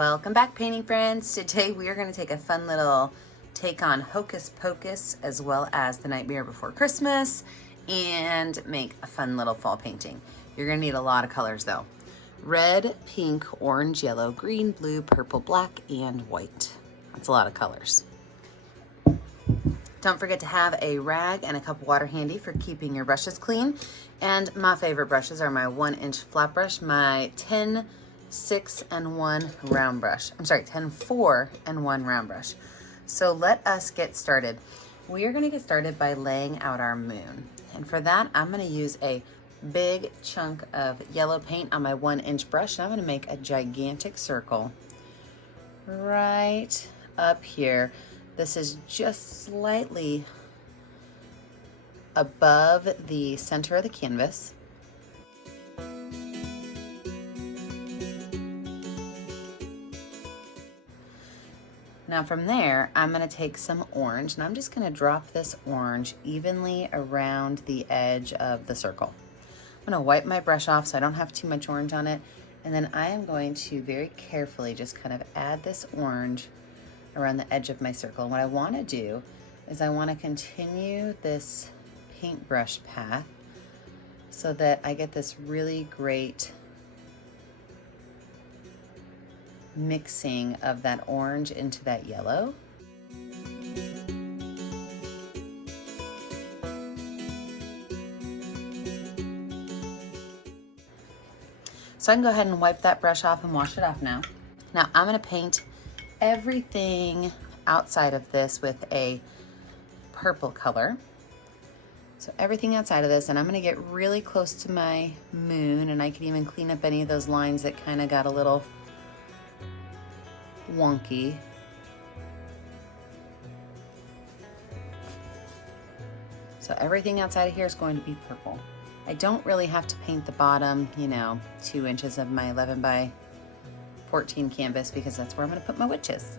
Welcome back, painting friends. Today we are going to take a fun little take on Hocus Pocus as well as The Nightmare Before Christmas and make a fun little fall painting. You're going to need a lot of colors though. Red, pink, orange, yellow, green, blue, purple, black, and white. That's a lot of colors. Don't forget to have a rag and a cup of water handy for keeping your brushes clean. And my favorite brushes are my 1-inch flat brush, my 10, 6, and 1 round brush. I'm sorry, 10, 4, and 1 round brush. So let us get started. We are going to get started by laying out our moon. And for that, I'm going to use a big chunk of yellow paint on my 1-inch brush. And I'm going to make a gigantic circle right up here. This is just slightly above the center of the canvas. Now from there, I'm going to take some orange and I'm just going to drop this orange evenly around the edge of the circle. I'm going to wipe my brush off so I don't have too much orange on it. And then I am going to very carefully just kind of add this orange around the edge of my circle. And what I want to do is I want to continue this paintbrush path so that I get this really great mixing of that orange into that yellow. So I can go ahead and wipe that brush off and wash it off now. Now I'm going to paint everything outside of this with a purple color. So everything outside of this, and I'm going to get really close to my moon, and I can even clean up any of those lines that kind of got a little wonky. So everything outside of here is going to be purple. I don't really have to paint the bottom, 2 inches of my 11 by 14 canvas because that's where I'm going to put my witches.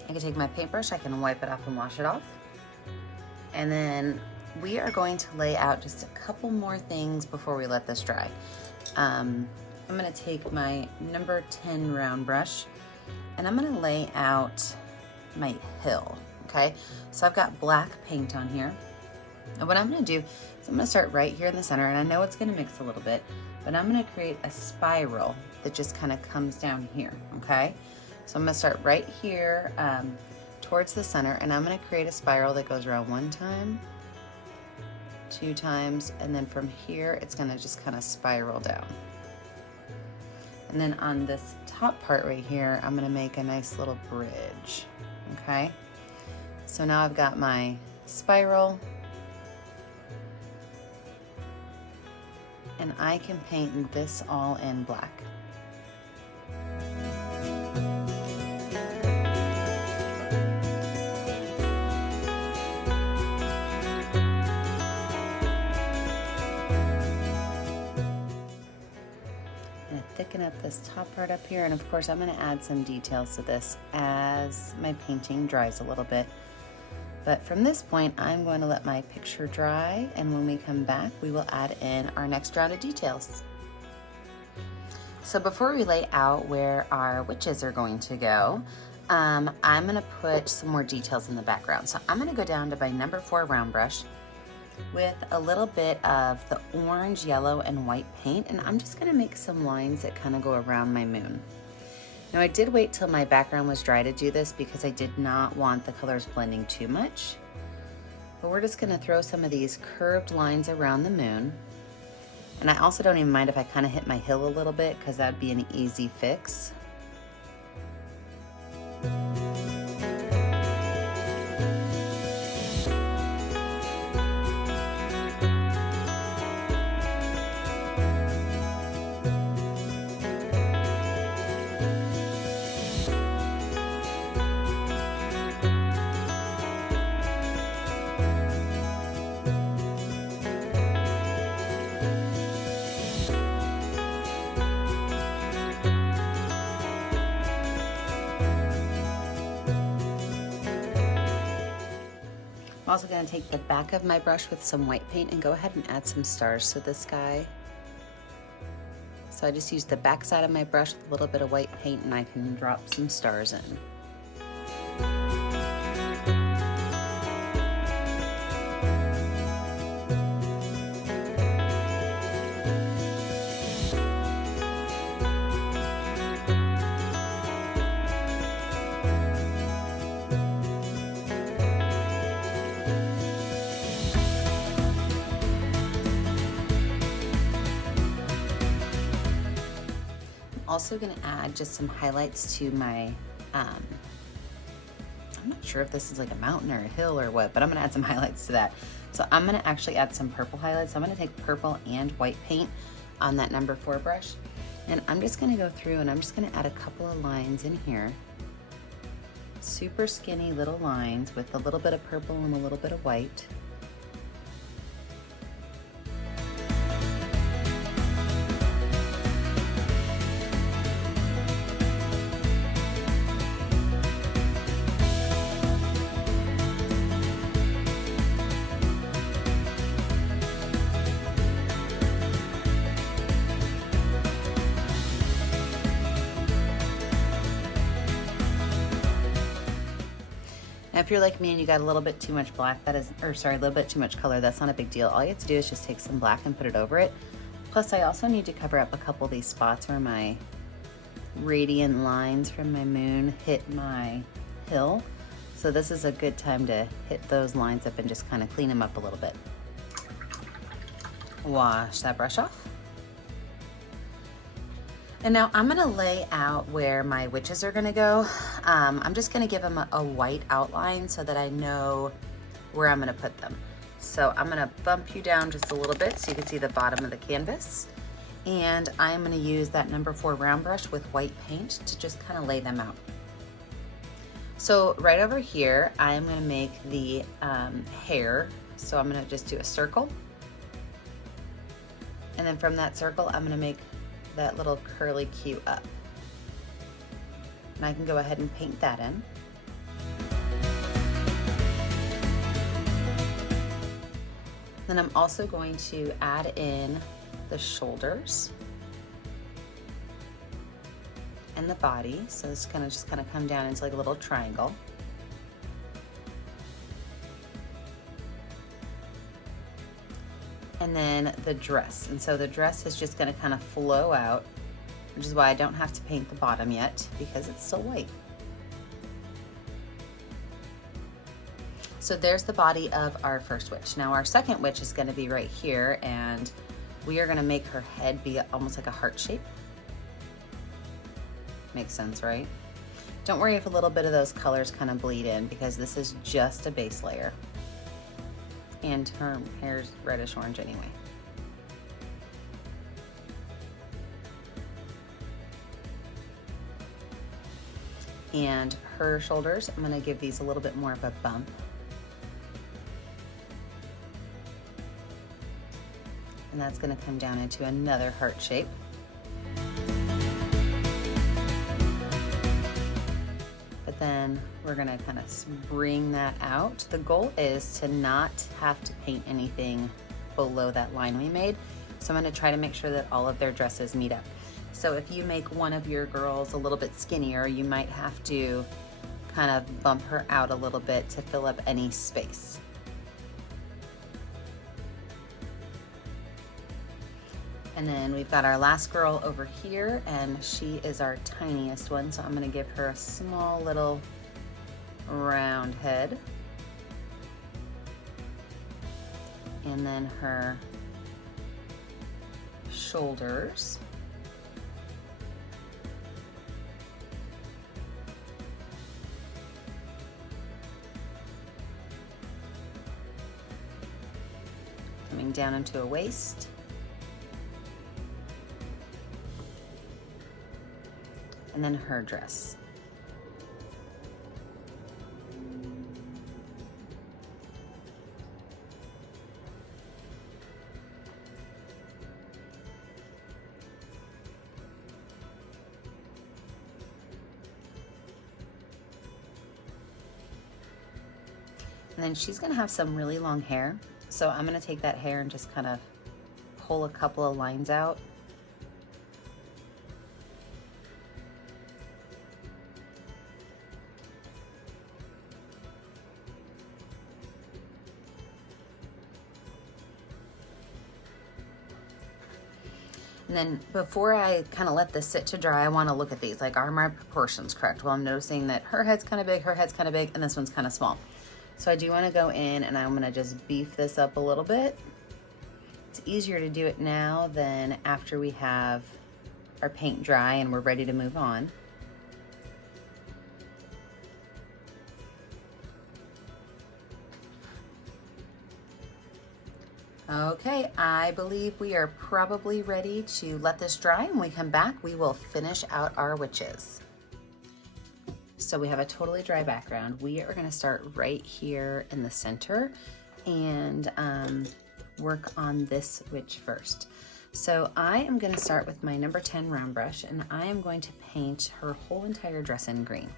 I can take my paintbrush, I can wipe it off and wash it off. And then we are going to lay out just a couple more things before we let this dry. I'm gonna take my number 10 round brush and I'm gonna lay out my hill, okay? So I've got black paint on here. And what I'm gonna do is I'm gonna start right here in the center, and I know it's gonna mix a little bit, but I'm gonna create a spiral that just kind of comes down here, okay? So I'm gonna start right here towards the center, and I'm gonna create a spiral that goes around 1 time, 2 times, and then from here, it's gonna just kind of spiral down. And then on this top part right here, I'm gonna make a nice little bridge, okay? So now I've got my spiral, and I can paint this all in black. Thicken up this top part up here, and of course I'm going to add some details to this as my painting dries a little bit. But from this point, I'm going to let my picture dry, and when we come back, we will add in our next round of details. So before we lay out where our witches are going to go, I'm going to put some more details in the background. So I'm going to go down to my number 4 round brush with a little bit of the orange, yellow, and white paint, and I'm just gonna make some lines that kind of go around my moon. Now I did wait till my background was dry to do this because I did not want the colors blending too much. But we're just gonna throw some of these curved lines around the moon. And I also don't even mind if I kind of hit my hill a little bit because that'd be an easy fix. I'm also going to take the back of my brush with some white paint and go ahead and add some stars to the sky. So I just use the back side of my brush with a little bit of white paint and I can drop some stars in. Also going to add just some highlights to my, I'm not sure if this is like a mountain or a hill or what, but I'm going to add some highlights to that. So I'm going to actually add some purple highlights. I'm going to take purple and white paint on that number 4 brush. And I'm just going to go through and I'm just going to add a couple of lines in here. Super skinny little lines with a little bit of purple and a little bit of white. Now, if you're like me and you got a little bit too much black, a little bit too much color, that's not a big deal. All you have to do is just take some black and put it over it. Plus, I also need to cover up a couple of these spots where my radiant lines from my moon hit my hill. So this is a good time to hit those lines up and just kind of clean them up a little bit. Wash that brush off. And now I'm gonna lay out where my witches are gonna go. I'm just gonna give them a white outline so that I know where I'm gonna put them. So I'm gonna bump you down just a little bit so you can see the bottom of the canvas. And I'm gonna use that number 4 round brush with white paint to just kind of lay them out. So right over here, I'm gonna make the hair. So I'm gonna just do a circle. And then from that circle, I'm gonna make that little curly Q up. And I can go ahead and paint that in. Then I'm also going to add in the shoulders and the body. So it's gonna just kind of come down into like a little triangle. And then the dress. And so the dress is just gonna kind of flow out, which is why I don't have to paint the bottom yet because it's still white. So there's the body of our first witch. Now our second witch is gonna be right here, and we are gonna make her head be almost like a heart shape. Makes sense, right? Don't worry if a little bit of those colors kind of bleed in because this is just a base layer. And her hair's reddish orange anyway. And her shoulders, I'm gonna give these a little bit more of a bump. And that's gonna come down into another heart shape. But then we're gonna kind of bring that out. The goal is to not have to paint anything below that line we made. So I'm gonna try to make sure that all of their dresses meet up. So if you make one of your girls a little bit skinnier, you might have to kind of bump her out a little bit to fill up any space. And then we've got our last girl over here, and she is our tiniest one. So I'm gonna give her a small little round head. And then her shoulders. Coming down into a waist. And then her dress. And then she's gonna have some really long hair. So I'm gonna take that hair and just kind of pull a couple of lines out. And then before I kind of let this sit to dry, I want to look at these, like, are my proportions correct? Well, I'm noticing that her head's kind of big, her head's kind of big, and this one's kind of small. So I do want to go in and I'm going to just beef this up a little bit. It's easier to do it now than after we have our paint dry and we're ready to move on. Okay, I believe we are probably ready to let this dry, and when we come back, we will finish out our witches. So we have a totally dry background. We are gonna start right here in the center and work on this witch first. So I am gonna start with my number 10 round brush, and I am going to paint her whole entire dress in green.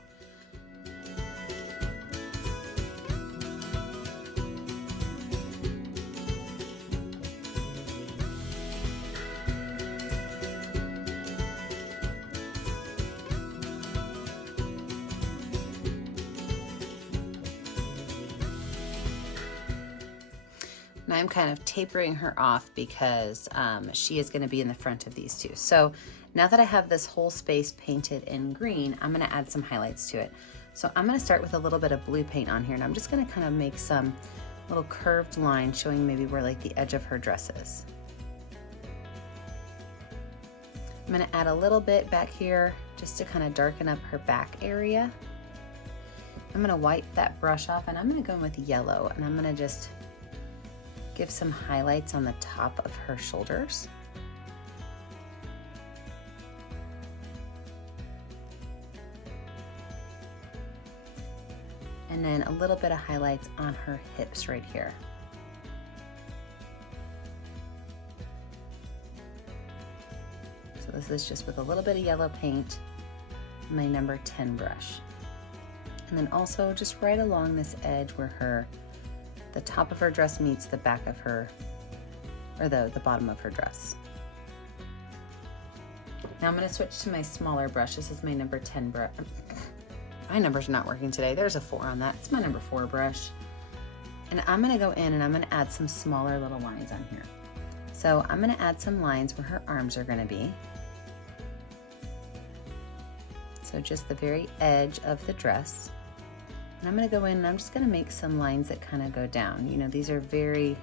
And I'm kind of tapering her off because she is going to be in the front of these two. So now that I have this whole space painted in green, I'm going to add some highlights to it. So I'm going to start with a little bit of blue paint on here, and I'm just going to kind of make some little curved lines showing maybe where like the edge of her dress is. I'm going to add a little bit back here just to kind of darken up her back area. I'm going to wipe that brush off, and I'm going to go in with yellow, and I'm going to just give some highlights on the top of her shoulders. And then a little bit of highlights on her hips right here. So this is just with a little bit of yellow paint, my number 10 brush. And then also just right along this edge where the top of her dress meets the back of her, or the bottom of her dress. Now I'm going to switch to my smaller brush. This is my number 10 brush. My numbers are not working today. There's a 4 on that. It's my number 4 brush. And I'm going to go in and I'm going to add some smaller little lines on here. So I'm going to add some lines where her arms are going to be. So just the very edge of the dress. And I'm going to go in and I'm just going to make some lines that kind of go down. You know, these are very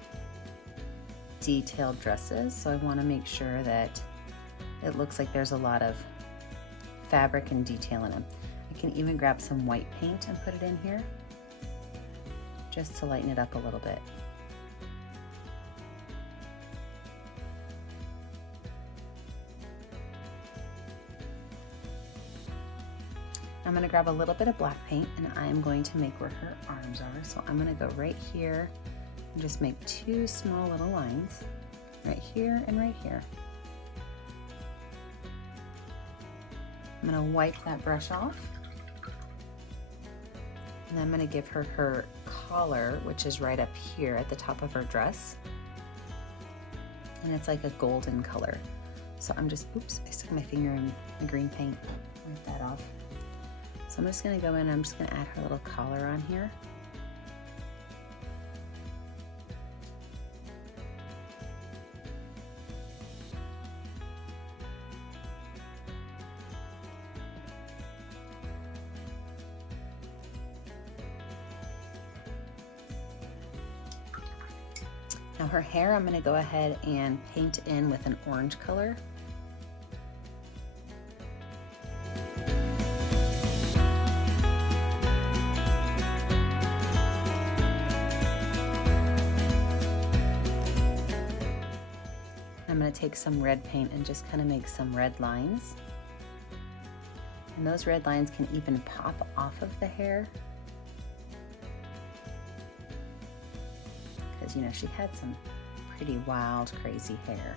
detailed dresses, so I want to make sure that it looks like there's a lot of fabric and detail in them. I can even grab some white paint and put it in here just to lighten it up a little bit. I'm going to grab a little bit of black paint, and I am going to make where her arms are. So I'm going to go right here and just make 2 small little lines right here and right here. I'm going to wipe that brush off, and I'm going to give her her collar, which is right up here at the top of her dress, and it's like a golden color. So I'm just, oops, I stuck my finger in the green paint. Wipe that off. So I'm just going to go in and I'm just going to add her little collar on here. Now her hair, I'm going to go ahead and paint in with an orange color. I'm going to take some red paint and just kind of make some red lines. And those red lines can even pop off of the hair. Because, you know, she had some pretty wild, crazy hair.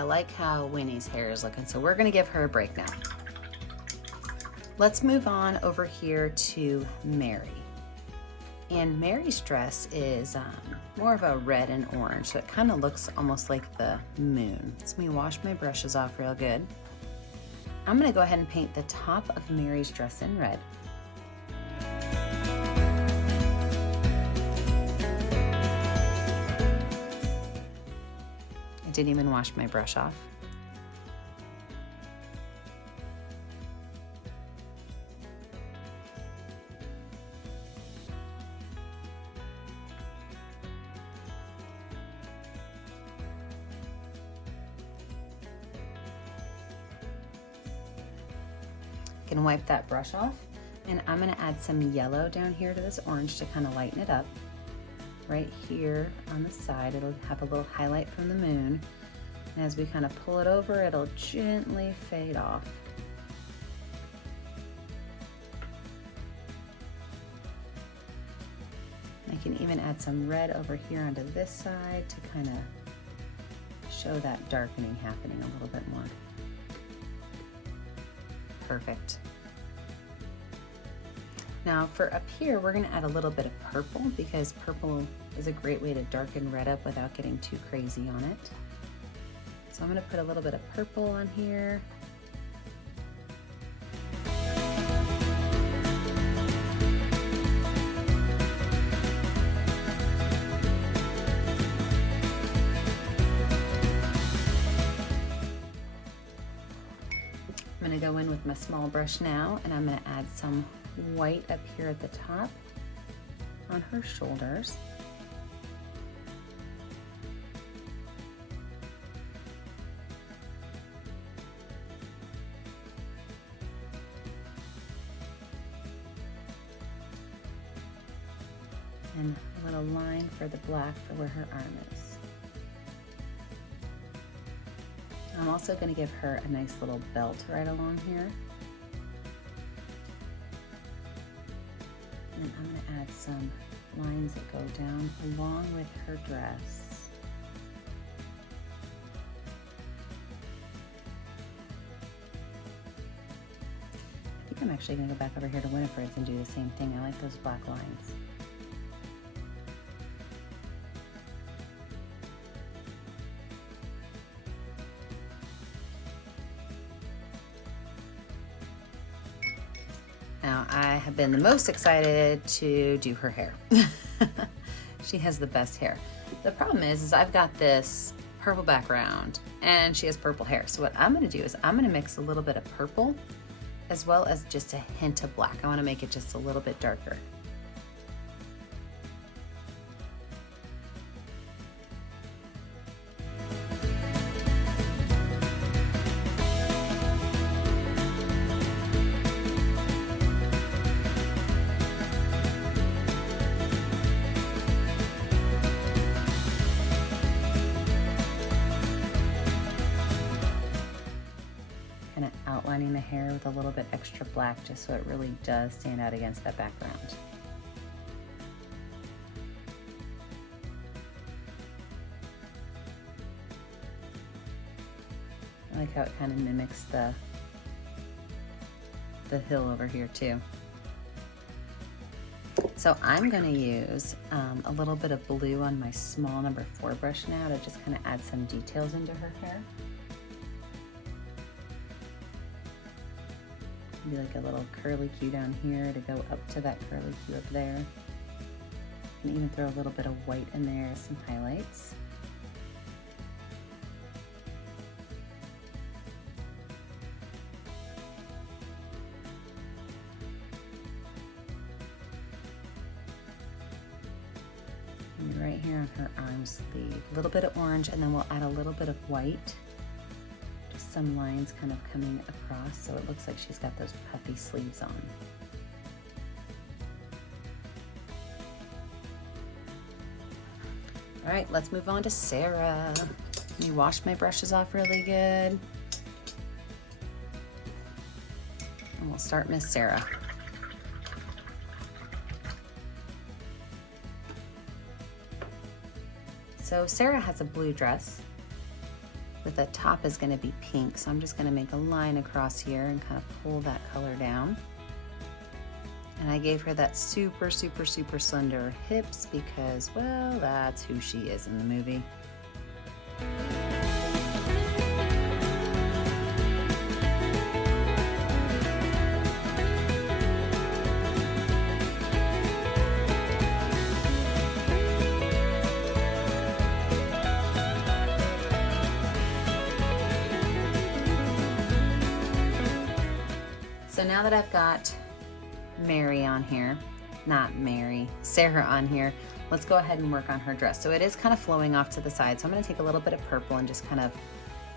I like how Winnie's hair is looking, so we're gonna give her a break now. Let's move on over here to Mary. And Mary's dress is more of a red and orange, so it kind of looks almost like the moon. So let me wash my brushes off real good. I'm gonna go ahead and paint the top of Mary's dress in red. I didn't even wash my brush off. Can wipe that brush off, and I'm going to add some yellow down here to this orange to kind of lighten it up. Right here on the side, it'll have a little highlight from the moon, and as we kind of pull it over, it'll gently fade off. I can even add some red over here onto this side to kind of show that darkening happening a little bit more. Perfect. Now for up here, we're going to add a little bit of purple because purple is a great way to darken red up without getting too crazy on it. So I'm going to put a little bit of purple on here. I'm going to go in with my small brush now, and I'm going to add some white up here at the top on her shoulders. And a little line for the black for where her arm is. I'm also going to give her a nice little belt right along here. And I'm going to add some lines that go down along with her dress. I think I'm actually going to go back over here to Winifred's and do the same thing. I like those black lines. Now, I have been the most excited to do her hair. She has the best hair. The problem is I've got this purple background and she has purple hair. So what I'm gonna do is I'm gonna mix a little bit of purple as well as just a hint of black. I wanna make it just a little bit darker. Outlining the hair with a little bit extra black just so it really does stand out against that background. I like how it kind of mimics the hill over here too. So I'm going to use a little bit of blue on my small number 4 brush now to just kind of add some details into her hair. Maybe like a little curly Q down here to go up to that curly Q up there. And even throw a little bit of white in there as some highlights. And right here on her arm sleeve, a little bit of orange, and then we'll add a little bit of white. Some lines kind of coming across so it looks like she's got those puffy sleeves on. All right, let's move on to Sarah. Let me wash my brushes off really good. And we'll start Miss Sarah. So Sarah has a blue dress. with the top is going to be pink. So I'm just going to make a line across here and kind of pull that color down. And I gave her that super, super, super slender hips because, well, that's who she is in the movie. So now that I've got Mary on here, not Mary, Sarah on here, let's go ahead and work on her dress. So it is kind of flowing off to the side. So I'm going to take a little bit of purple and just kind of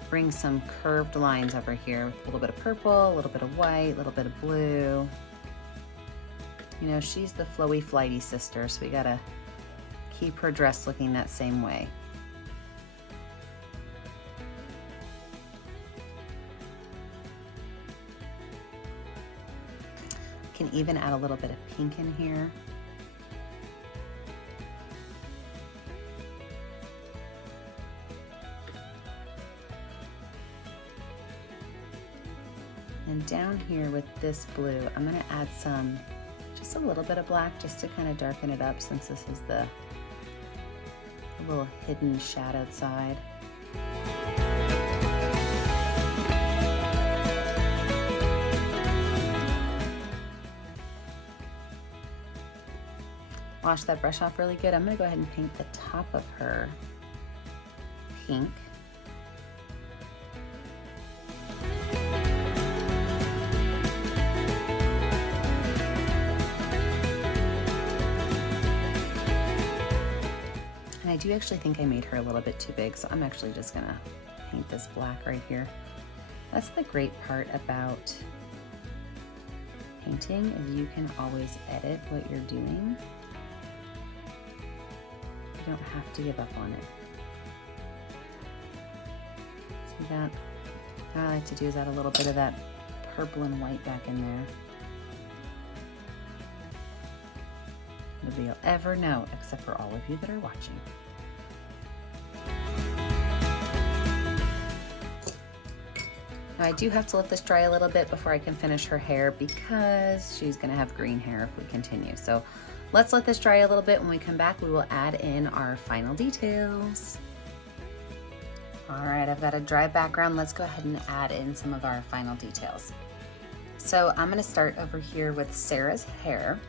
bring some curved lines over here with a little bit of purple, a little bit of white, a little bit of blue. You know, she's the flowy, flighty sister, so we got to keep her dress looking that same way. Can even add a little bit of pink in here. And down here with this blue, I'm going to add just a little bit of black just to kind of darken it up, since this is the little hidden shadowed side. Wash that brush off really good. I'm going to go ahead and paint the top of her pink. And I do actually think I made her a little bit too big, so I'm actually just going to paint this black right here. That's the great part about painting, is you can always edit what you're doing. You don't have to give up on it. See that? What I like to do is add a little bit of that purple and white back in there. Nobody will ever know except for all of you that are watching. Now I do have to let this dry a little bit before I can finish her hair, because she's gonna have green hair if we continue. So let's let this dry a little bit. When we come back, we will add in our final details. All right, I've got a dry background. Let's go ahead and add in some of our final details. So I'm gonna start over here with Sarah's hair.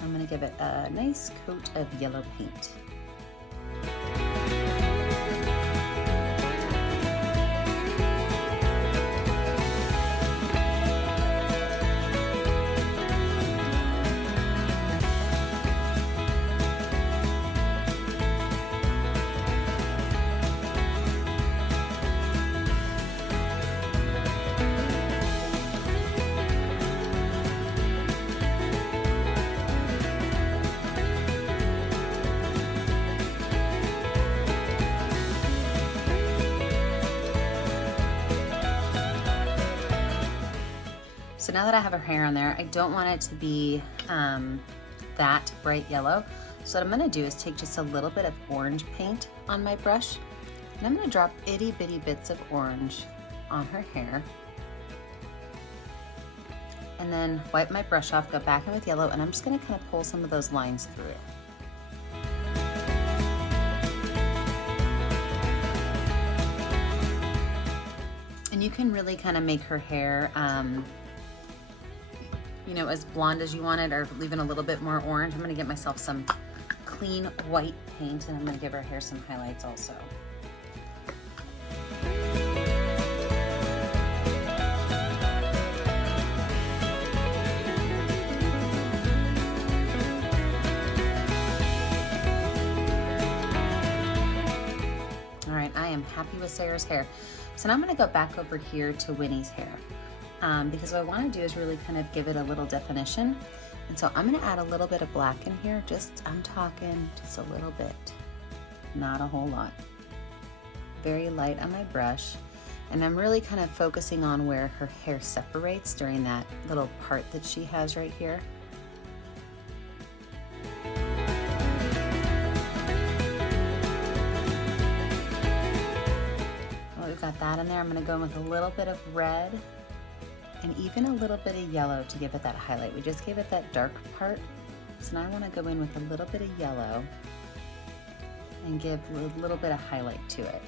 I'm gonna give it a nice coat of yellow paint. So now that I have her hair on there, I don't want it to be that bright yellow. So what I'm gonna do is take just a little bit of orange paint on my brush, and I'm gonna drop itty bitty bits of orange on her hair. And then wipe my brush off, go back in with yellow, and I'm just gonna kind of pull some of those lines through. And you can really kind of make her hair you know, as blonde as you want it, or even a little bit more orange. I'm gonna get myself some clean white paint, and I'm gonna give her hair some highlights also. All right, I am happy with Sarah's hair. So now I'm gonna go back over here to Winnie's hair. Because what I want to do is really kind of give it a little definition. And so I'm going to add a little bit of black in here. I'm talking just a little bit, not a whole lot. Very light on my brush. And I'm really kind of focusing on where her hair separates during that little part that she has right here. add in there, I'm gonna go in with a little bit of red and even a little bit of yellow to give it that highlight. We just gave it that dark part. So now I wanna go in with a little bit of yellow and give a little bit of highlight to it.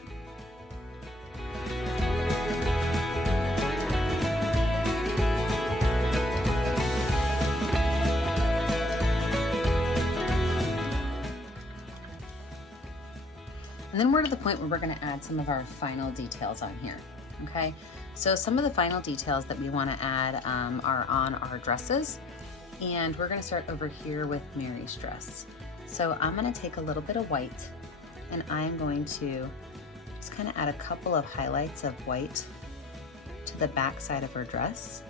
And then we're to the point where we're gonna add some of our final details on here, okay? So some of the final details that we wanna add are on our dresses, and we're gonna start over here with Mary's dress. So I'm gonna take a little bit of white, and I'm going to just kind of add a couple of highlights of white to the back side of her dress,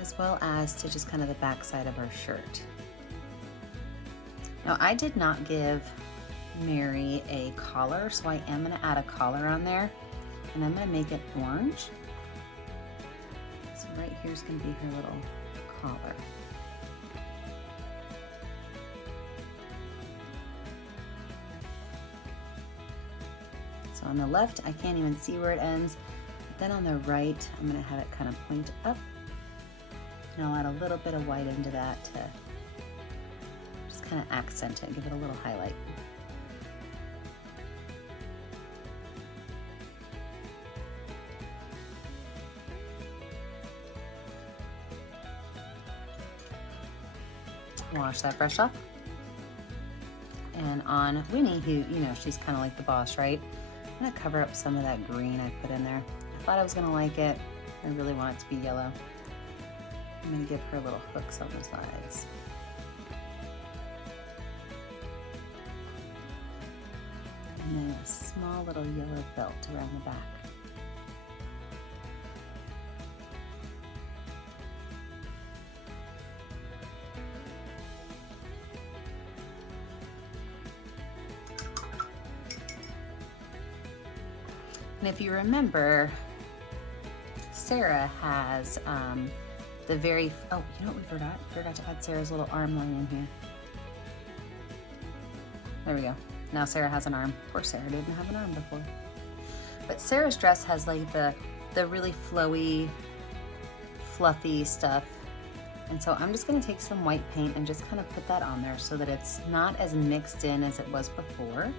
as well as to just kind of the back side of her shirt. Now I did not give Mary a collar, so I am going to add a collar on there, and I'm going to make it orange. So right here's going to be her little collar. So on the left, I can't even see where it ends, but then on the right, I'm going to have it kind of point up, and I'll add a little bit of white into that to just kind of accent it, give it a little highlight. Wash that brush off. And on Winnie, who, you know, she's kind of like the boss, right? I'm gonna cover up some of that green I put in there. I thought I was gonna like it. I really want it to be yellow. I'm gonna give her little hooks on the sides. And then a small little yellow belt around the back. And if you remember, Sarah has the very, oh, you know what we forgot? We forgot to add Sarah's little arm line in here. There we go. Now Sarah has an arm. Poor Sarah didn't have an arm before. But Sarah's dress has like the really flowy, fluffy stuff. And so I'm just gonna take some white paint and just kind of put that on there so that it's not as mixed in as it was before,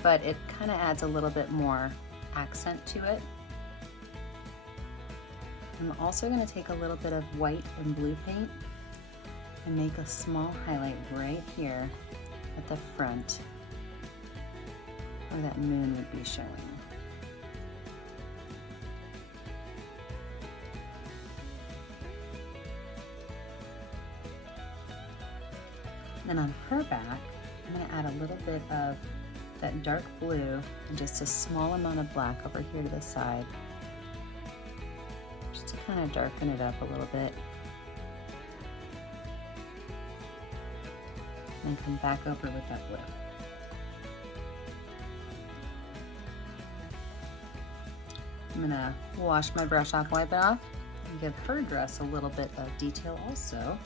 but it kind of adds a little bit more accent to it. I'm also going to take a little bit of white and blue paint and make a small highlight right here at the front where that moon would be showing. Then on her back, I'm going to add a little bit of that dark blue and just a small amount of black over here to the side, just to kind of darken it up a little bit. And then come back over with that blue. I'm gonna wash my brush off, wipe it off, and give her dress a little bit of detail also.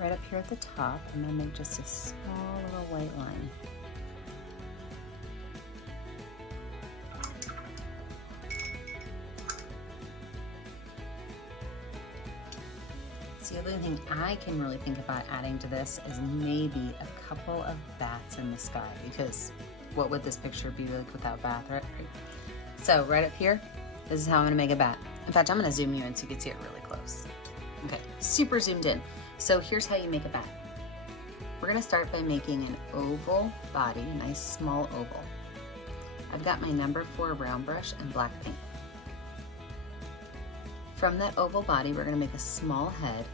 Right up here at the top, I'm gonna make just a small little white line. The other thing I can really think about adding to this is maybe a couple of bats in the sky, because what would this picture be like without bats, right? So right up here, this is how I'm gonna make a bat. In fact, I'm gonna zoom you in so you can see it really close. Okay, super zoomed in. So here's how you make a bat. We're gonna start by making an oval body, a nice small oval. I've got my number 4 round brush and black paint. From that oval body, we're gonna make a small head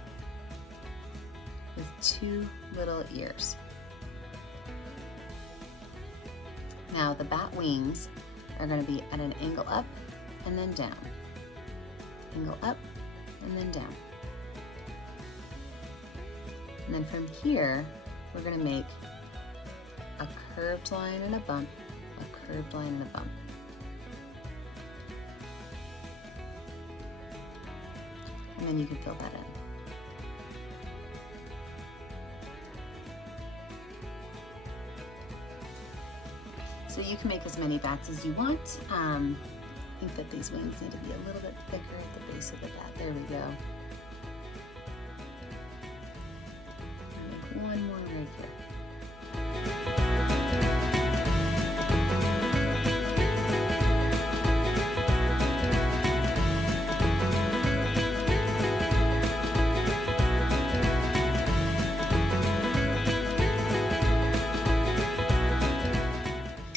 with 2 little ears. Now the bat wings are going to be at an angle up and then down. Angle up and then down. And then from here, we're going to make a curved line and a bump, a curved line and a bump. And then you can fill that in. So you can make as many bats as you want. I think that these wings need to be a little bit thicker at the base of the bat. There we go. Make one more right here.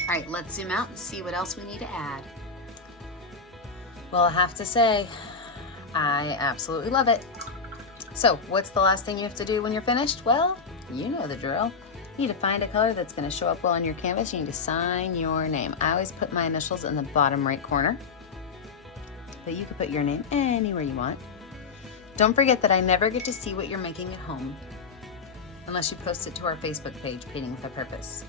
All right, let's zoom out and see what else we need to add. Well, I have to say, I absolutely love it. So, what's the last thing you have to do when you're finished? Well, you know the drill. You need to find a color that's going to show up well on your canvas. You need to sign your name. I always put my initials in the bottom right corner, but you can put your name anywhere you want. Don't forget that I never get to see what you're making at home unless you post it to our Facebook page, Painting with a Purpose.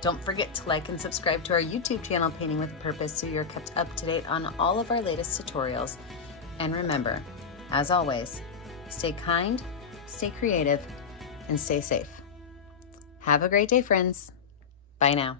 Don't forget to like and subscribe to our YouTube channel, Painting with a Purpose, so you're kept up to date on all of our latest tutorials. And remember, as always, stay kind, stay creative, and stay safe. Have a great day, friends. Bye now.